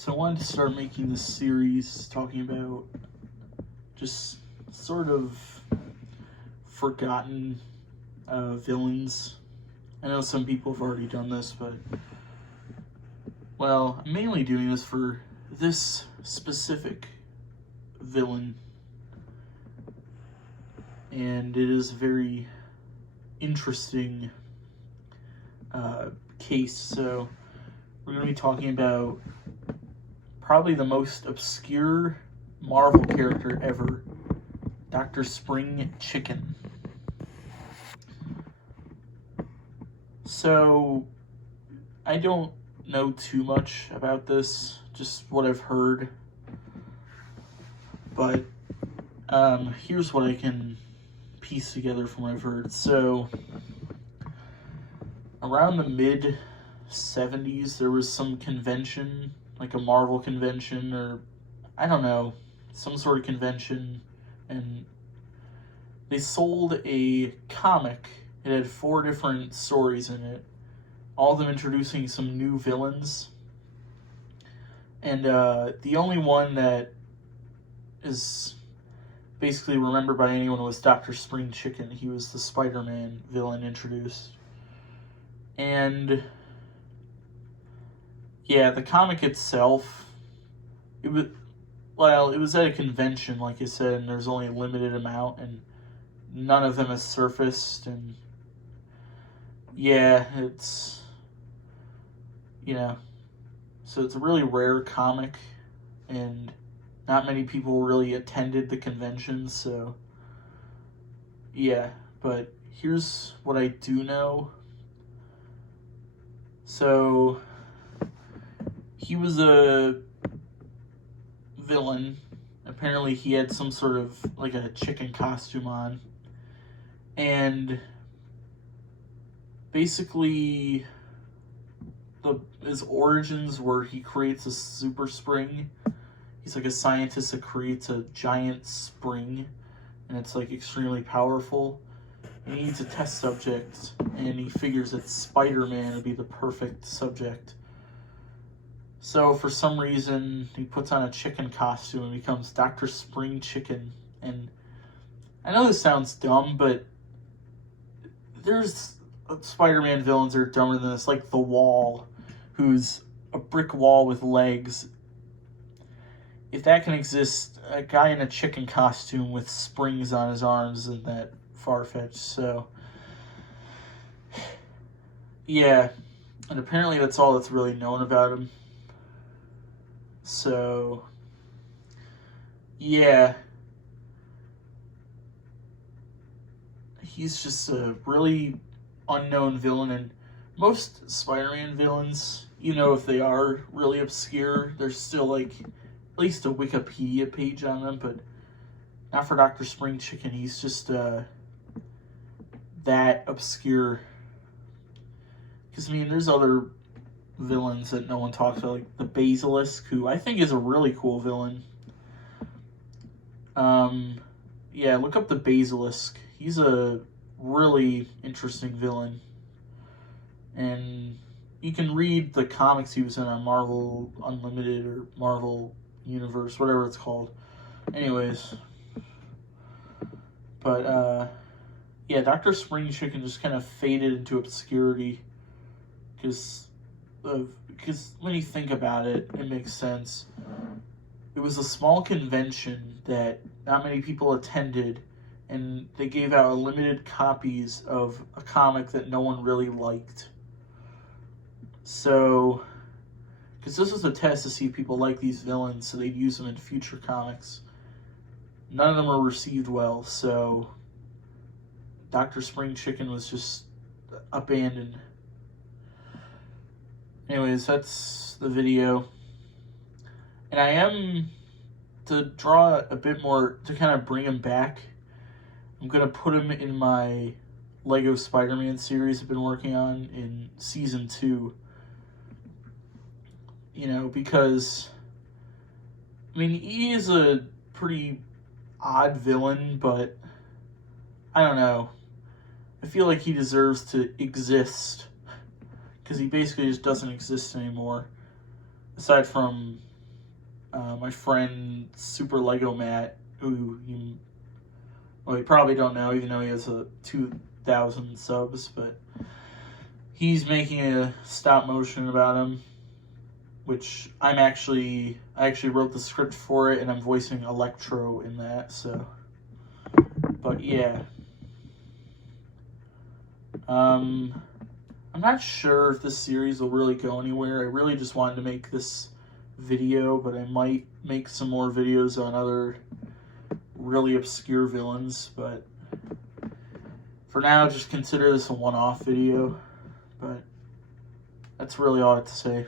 So I wanted to start making this series talking about just sort of forgotten villains. I know some people have already done this, but, well, I'm mainly doing this for this specific villain. And it is a very interesting case. So we're going to be talking about probably the most obscure Marvel character ever, Dr. Spring Chicken. So, I don't know too much about this, just what I've heard, but here's what I can piece together from what I've heard. So, around the mid-70s, there was some convention, like a Marvel convention, or I don't know, some sort of convention, and they sold a comic. It had 4 different stories in it, all of them introducing some new villains, and the only one that is basically remembered by anyone was Dr. Spring Chicken. He was the Spider-Man villain introduced. And yeah, the comic itself, it was at a convention, like I said, and there's only a limited amount, and none of them has surfaced, and yeah, it's, so it's a really rare comic, and not many people really attended the convention, so yeah, but here's what I do know. So, he was a villain. Apparently he had some sort of, like, a chicken costume on. And basically his origins were he creates a super spring. He's like a scientist that creates a giant spring, and it's like extremely powerful. And he needs a test subject, and he figures that Spider-Man would be the perfect subject. So for some reason, he puts on a chicken costume and becomes Dr. Spring Chicken. And I know this sounds dumb, but there's Spider-Man villains that are dumber than this, like the Wall, who's a brick wall with legs. If that can exist, a guy in a chicken costume with springs on his arms isn't that far-fetched. So yeah, and apparently that's all that's really known about him. So yeah, he's just a really unknown villain, and most Spider-Man villains, if they are really obscure, there's still like at least a Wikipedia page on them, but not for Dr. Spring Chicken. He's just that obscure. Because, there's other villains that no one talks about, like the Basilisk, who I think is a really cool villain. Yeah, look up the Basilisk. He's a really interesting villain. And you can read the comics he was in on Marvel Unlimited or Marvel Universe, whatever it's called. Anyways. But, yeah, Dr. Spring Chicken just kind of faded into obscurity. Because when you think about it, it makes sense. It was a small convention that not many people attended, and they gave out limited copies of a comic that no one really liked. So, because this was a test to see if people like these villains, so they'd use them in future comics. None of them were received well, so Dr. Spring Chicken was just abandoned. Anyways, that's the video. And I am, to draw a bit more, to kind of bring him back, I'm going to put him in my Lego Spider-Man series I've been working on in Season 2. Because, he is a pretty odd villain, but I don't know. I feel like he deserves to exist, because he basically just doesn't exist anymore, aside from My friend Super Lego Matt, who you probably don't know, even though he has 2,000 subs, but he's making a stop motion about him, which I actually wrote the script for it, and I'm voicing Electro in that. So, but yeah, I'm not sure if this series will really go anywhere. I really just wanted to make this video, but I might make some more videos on other really obscure villains, but for now, just consider this a one-off video. But that's really all I have to say.